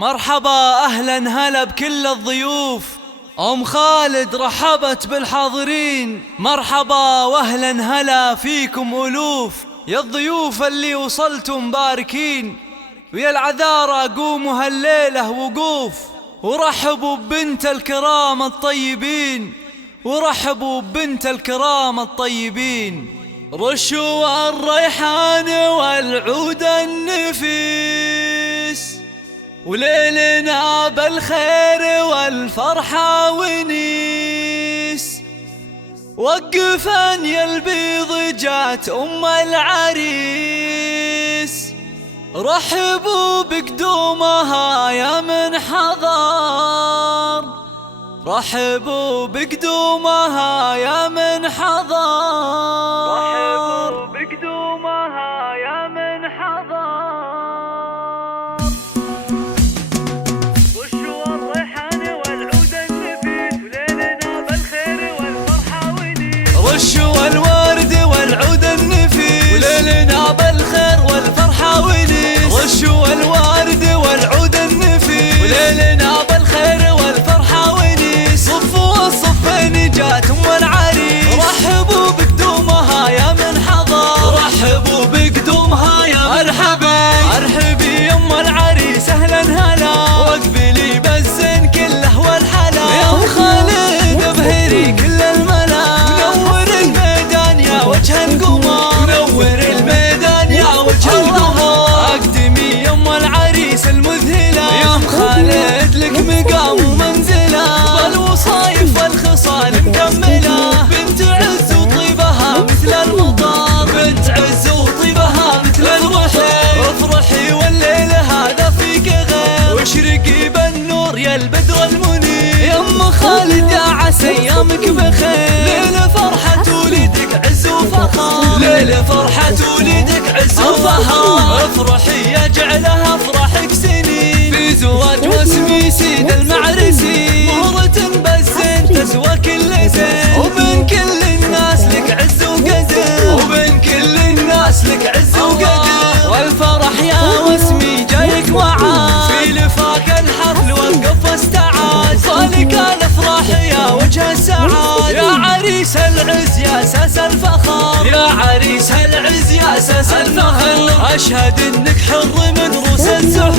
مرحبا أهلا هلا بكل الضيوف. أم خالد رحبت بالحاضرين. مرحبا وأهلا هلا فيكم ألوف، يا الضيوف اللي وصلتم باركين، ويا العذارى قوموا هالليلة وقوف، ورحبوا ببنت الكرام الطيبين، ورحبوا ببنت الكرام الطيبين. رشوا الريحان والعود النفيس، وليلنا بالخير والفرحة ونيس. وقفا يا البيض جات أم العريس، رحبوا بقدومها يا من حضر، رحبوا بقدومها يا من حضر، رحبوا بقدومها يا من حضر. رشوا الريحان والعود النفيس، وليلنا بالخير والفرحة ونيس. رشوا الورد والعود النفيس، وليلنا بالخير والفرحة ونيس. رشوا الورد والعود النفيس، وليلنا بالخير والفرحة ونيس. صفوا الصفين جات أم العريس، رحبوا بقدومها يا من حضر، رحبوا بقدومها يا مرحبا. ارحبي يا أم العريس أهلا هلا، واقبلي بالزين كله والحلا. يا أم خالد ابهري كل الملا، منور الميدان يا وجه القمر، منور الميدان يا وجه القمر. اقدمي يا أم العريس المذهلة، يا أم خالد لك مقام ومنزلة، بالوصايف والخصال مكملة. بنت عز وطيبها مثل المطر، بنت عز وطيبها مثل الوحيد. افرحي والليل هذا فيك غير، واشرقي بالنور يا البدر المنير. يا أم خالد يا عسى ايامك بخير، ليلة فرحة وليدك عز وفخر، ليلة فرحة وليدك عز وفخر. افرحي يا جعلها افراحك سنين، في زواج واسمي سيد المعرسي. مهرة بالزين تسوى كل زين، وبين كل الناس لك عز وقدر، وبين كل الناس لك عز وقدر. والفرح يا واسمي جايك وعاد، في لفاك الحفل وقف واستعاد. صالك الافراح يا وجه السعاد، يا عريس العز يا اساس الفخر، يا عريس العز يا اساس الفخر. اشهد انك حر من روس الزهور،